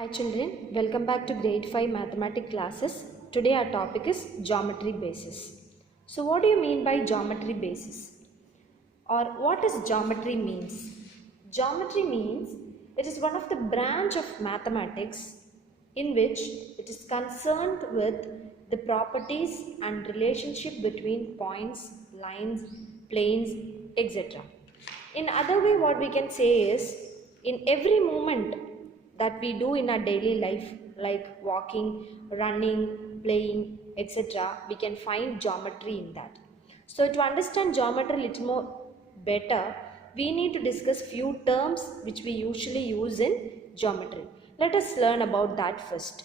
Hi children, welcome back to grade 5 mathematics classes. Today our topic is geometry basis. So what do you mean by geometry basis? Or what does geometry means? Geometry means it is one of the branch of mathematics in which it is concerned with the properties and relationship between points, lines, planes, etc. In other way, what we can say is in every moment that we do in our daily life, like walking, running, playing, etc., we can find geometry in that. So to understand geometry a little more better, we need to discuss few terms which we usually use in geometry. Let us learn about that first.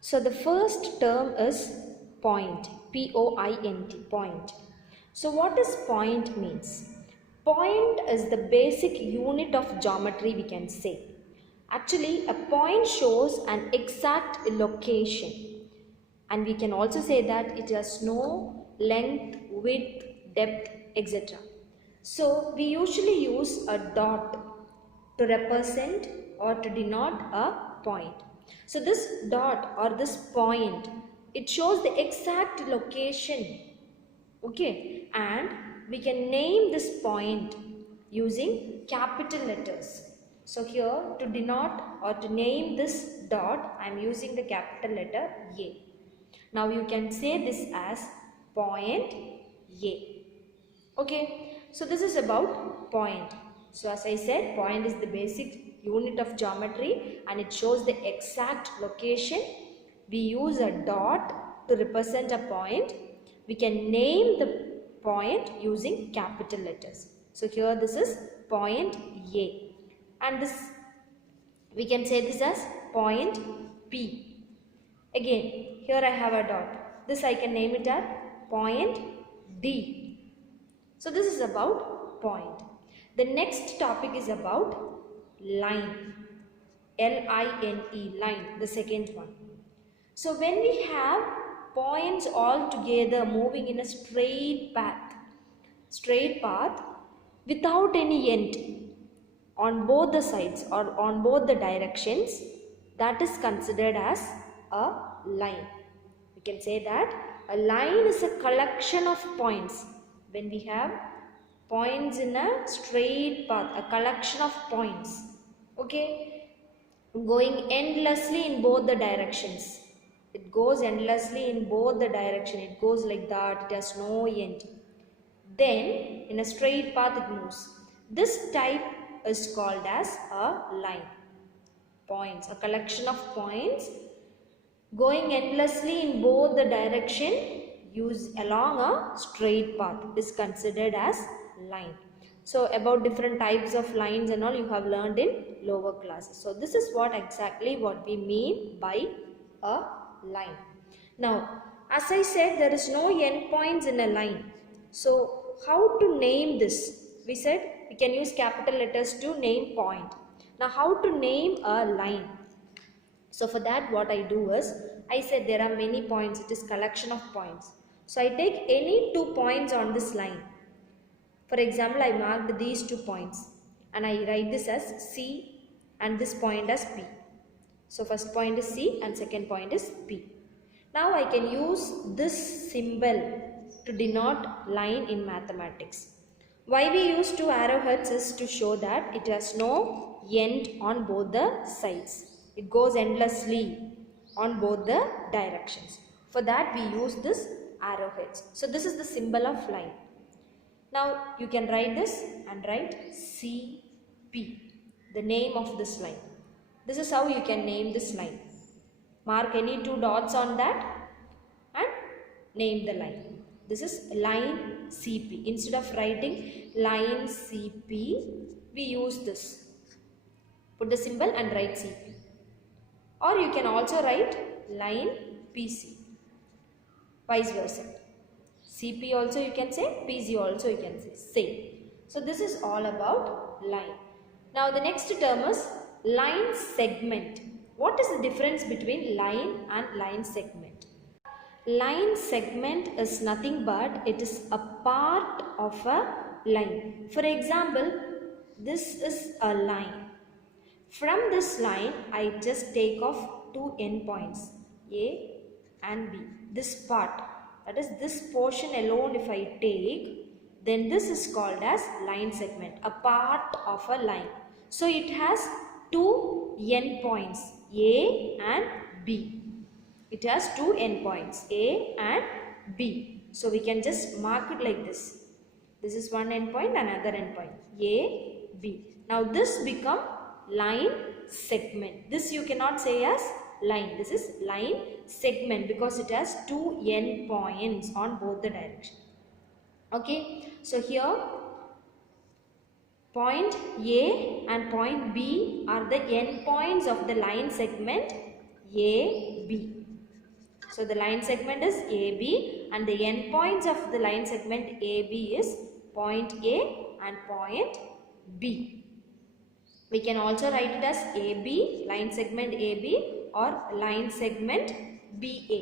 So the first term is point, P-O-I-N-T, point. So what does point means? Point is the basic unit of geometry, we can say. Actually, a point shows an exact location, and we can also say that it has no length, width, depth, etc. So we usually use a dot to represent or to denote a point. So this dot or this point, it shows the exact location, okay, and we can name this point using capital letters. So here to denote or to name this dot, I am using the capital letter A. Now you can say this as point A. Okay, so this is about point. So as I said, point is the basic unit of geometry and it shows the exact location. We use a dot to represent a point. We can name the point using capital letters. So here this is point A, and this we can say this as point P. Again, here I have a dot. This I can name it as point D. So this is about point. The next topic is about line. L-I-N-E, line, the second one. So when we have points all together moving in a straight path without any end on both the sides or on both the directions, that is considered as a line. We can say that a line is a collection of points. When we have points in a straight path, a collection of points, okay, going endlessly in both the directions. It goes endlessly in both the direction. It goes like that. It has no end. Then in a straight path it moves. This type is called as a line. Points, a collection of points going endlessly in both the direction used along a straight path is considered as line. So about different types of lines and all you have learned in lower classes. So this is what exactly what we mean by a line. Now as I said, there is no end points in a line. So how to name this? We said we can use capital letters to name point. Now how to name a line? So for that what I do is, I said there are many points, it is collection of points. So I take any 2 points on this line. For example, I marked these 2 points and I write this as C and this point as P. So first point is C and second point is P. Now I can use this symbol to denote line in mathematics. Why we use 2 arrowheads is to show that it has no end on both the sides. It goes endlessly on both the directions. For that we use this arrowheads. So this is the symbol of line. Now you can write this and write CP, the name of this line. This is how you can name this line. Mark any 2 dots on that and name the line. This is line CP. Instead of writing line CP, we use this. Put the symbol and write CP. Or you can also write line PC. Vice versa. CP also you can say, PC also you can say, same. So this is all about line. Now the next term is line segment. What is the difference between line and line segment? Line segment is nothing but it is a part of a line. For example, this is a line. From this line, I just take off two endpoints, A and B. This part, that is this portion alone if I take, then this is called as line segment, a part of a line. So it has two endpoints, A and B. It has two endpoints, A and B. So we can just mark it like this. This is one endpoint, another endpoint, A, B. Now this become line segment. This you cannot say as line. This is line segment because it has two endpoints on both the directions. Okay. So here point A and point B are the endpoints of the line segment AB. So the line segment is AB and the endpoints of the line segment AB is point A and point B. We can also write it as AB, line segment AB, or line segment BA.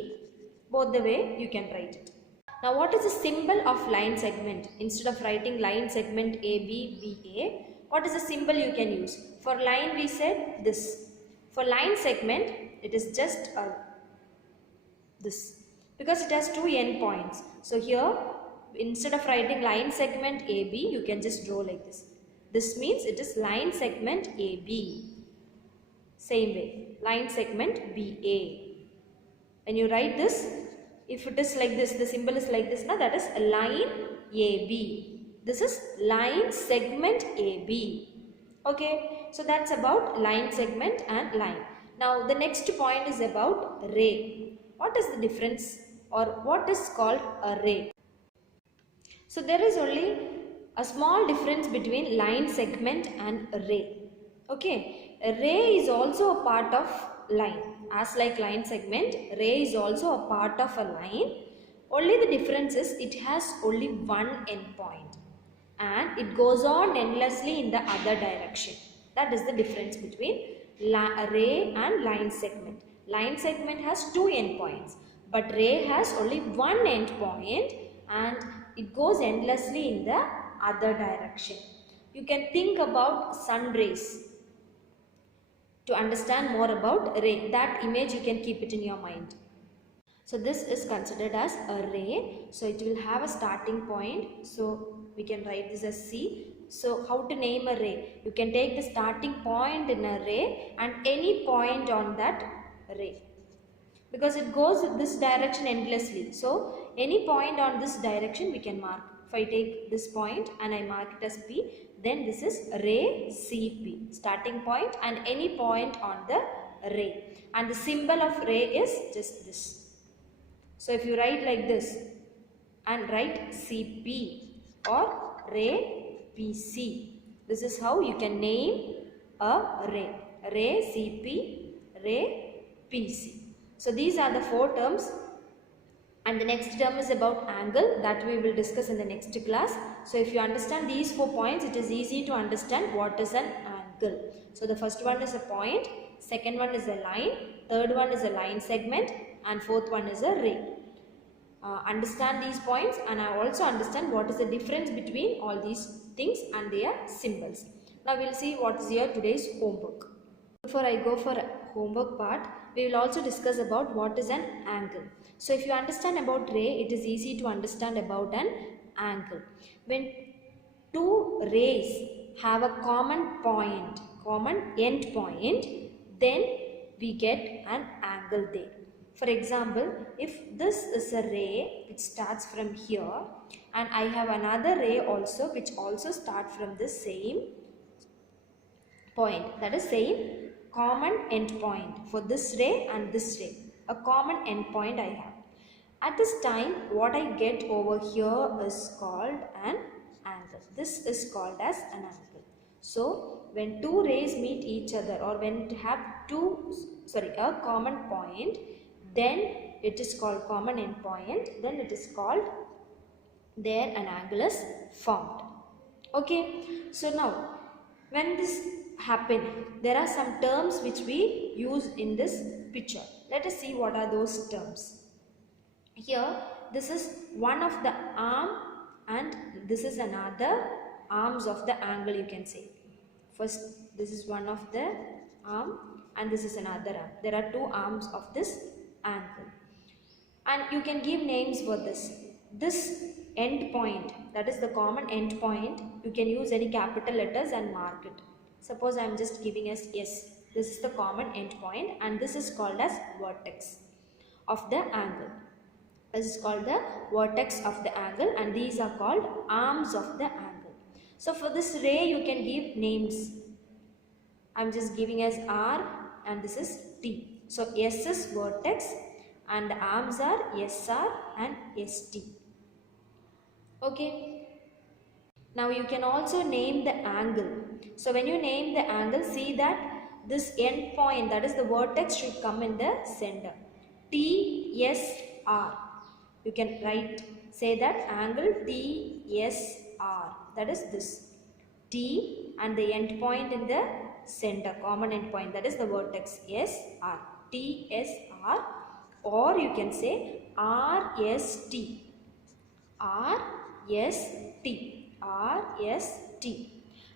Both the way you can write it. Now what is the symbol of line segment? Instead of writing line segment AB, BA, what is the symbol you can use? For line we said this. For line segment it is just this, because it has two endpoints. So here instead of writing line segment AB, you can just draw like this. This means it is line segment AB. Same way, line segment BA. When you write this, if it is like this, the symbol is like this, now that is line AB. This is line segment AB. Okay, so that's about line segment and line. Now the next point is about ray. What is the difference, or what is called a ray? So there is only a small difference between line segment and a ray. Okay, a ray is also a part of line. As like line segment, ray is also a part of a line. Only the difference is it has only one endpoint and it goes on endlessly in the other direction. That is the difference between a ray and line segment. Line segment has two endpoints, but ray has only one endpoint and it goes endlessly in the other direction. You can think about sun rays to understand more about ray. That image you can keep it in your mind. So this is considered as a ray. So it will have a starting point. So we can write this as C. So how to name a ray? You can take the starting point in a ray and any point on that ray, because it goes in this direction endlessly. So any point on this direction we can mark. If I take this point and I mark it as P, then this is ray CP, starting point and any point on the ray. And the symbol of ray is just this. So if you write like this and write CP or ray PC, this is how you can name a ray. Ray CP, ray PC. So these are the four terms, and the next term is about angle that we will discuss in the next class. So if you understand these 4 points, it is easy to understand what is an angle. So the first one is a point, second one is a line, third one is a line segment, and fourth one is a ray. Understand these points, and I also understand what is the difference between all these things and their symbols. Now we will see what is here today's homework. Before I go for homework part, we will also discuss about what is an angle. So if you understand about ray, it is easy to understand about an angle. When two rays have a common point, common end point, then we get an angle there. For example, if this is a ray which starts from here and I have another ray also which also starts from the same point, that is same common end point for this ray and this ray, a common end point I have. At this time, what I get over here is called an angle. This is called as an angle. So when two rays meet each other, or when it have a common point, then it is called common end point, then it is called, there an angle is formed. Okay, so now when this happen, there are some terms which we use in this picture. Let us see what are those terms. Here this is one of the arm and this is another arms of the angle, you can say. First, this is one of the arm and this is another arm. There are two arms of this angle. And you can give names for this. This end point, that is the common end point, you can use any capital letters and mark it. Suppose I am just giving as S. This is the common end point and this is called as vertex of the angle. This is called the vertex of the angle and these are called arms of the angle. So for this ray you can give names. I am just giving as R and this is T. So S is vertex and the arms are SR and ST. Okay. Now you can also name the angle. So when you name the angle, see that this end point, that is the vertex, should come in the center. TSR. You can say that angle TSR. That is this. T and the end point in the center, common end point, that is the vertex SR. TSR. Or you can say RST. RST. RST.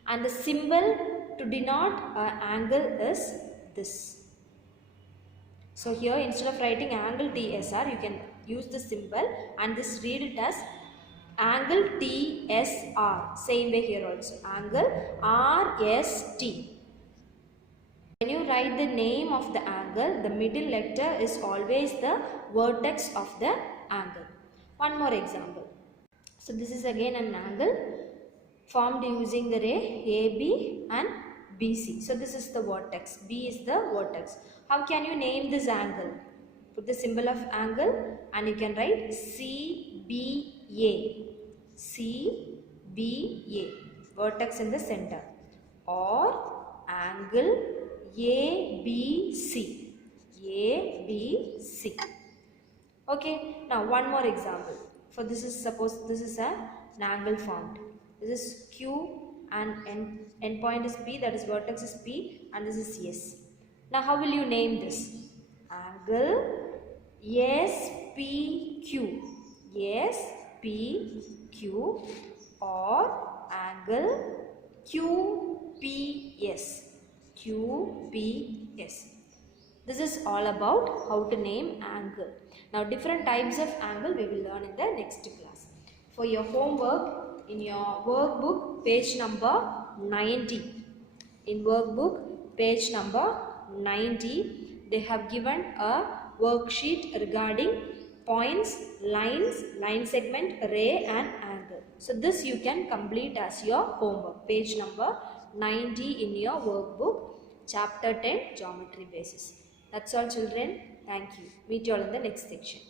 And the symbol to denote an angle is this. So here instead of writing angle TSR, you can use the symbol and this read it as angle TSR. Same way here also. Angle RST. When you write the name of the angle, the middle letter is always the vertex of the angle. One more example. So this is again an angle formed using the ray AB and BC. So this is the vertex. B is the vertex. How can you name this angle? Put the symbol of angle and you can write CBA. CBA. Vertex in the center. Or angle ABC. ABC. Okay. Now one more example. For this is, suppose this is an angle formed. This is Q and end point is P, that is vertex is P and this is S. Now how will you name this? Angle SPQ. SPQ or angle QPS. QPS. This is all about how to name angle. Now different types of angle we will learn in the next class. For your homework, in your workbook page number 90. In workbook page number 90, they have given a worksheet regarding points, lines, line segment, ray and angle. So this you can complete as your homework. Page number 90 in your workbook, chapter 10, geometry basis. That's all children. Thank you. Meet you all in the next section.